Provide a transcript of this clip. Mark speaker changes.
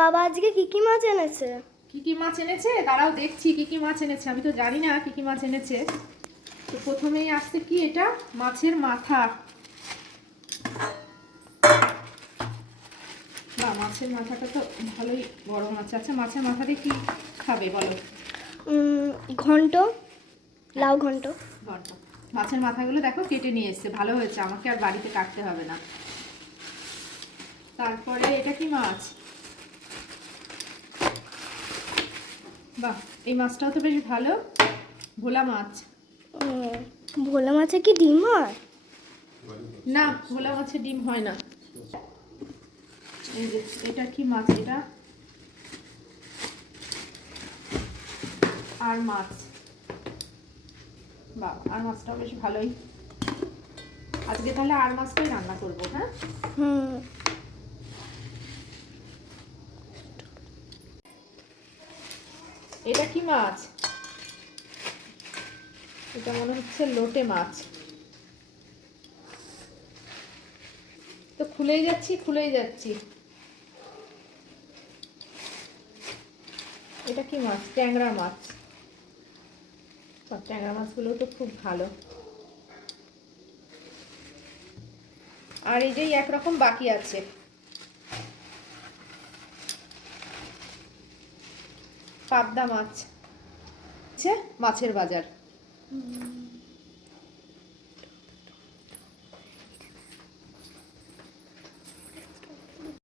Speaker 1: বাবা আজকে কি কি মাছ এনেছে?
Speaker 2: কি কি মাছ এনেছে? দাঁড়াও দেখছি কি কি মাছ এনেছে। আমি তো জানি না কি কি মাছ এনেছে। তো প্রথমেই আসছে কি এটা? মাছের মাথা। বা মাছের মাথাটা তো ভালোই বড় মাছ আছে। মাছের মাথা দিয়ে কি খাবে বলো?
Speaker 1: ঘন্ট লাউ ঘন্ট।
Speaker 2: ঘণ্টা। মাছের মাথাগুলো দেখো কেটে নিয়ে এসছে। ভালো হয়েছে। আমাকে আর বাড়িতে কাটতে হবে না। তারপরে এটা কি মাছ? বাহ এই মাছটাও তো বেশ ভালো। ভোলা মাছ।
Speaker 1: ভোলা মাছে কি ডিম হয়?
Speaker 2: না ভোলা মাছের ডিম হয় না। এই যে এটা কি মাছ এটা? আর মাছ। বাহ আর মাছটাও বেশ ভালোই। আজকে তাহলে আর মাছটাই রান্না করব হ্যাঁ?
Speaker 1: হুম।
Speaker 2: এটা কি মাছ? এটা মনে হচ্ছে লোটে মাছ। তো খুলেই যাচ্ছি খুলেই যাচ্ছি। এটা কি মাছ? ট্যাংরা মাছ। বাহ, ট্যাংরা মাছগুলো তো খুব ভালো। আর এই যে একরকম বাকি আছে। পাবদা মাছ মাছের বাজার।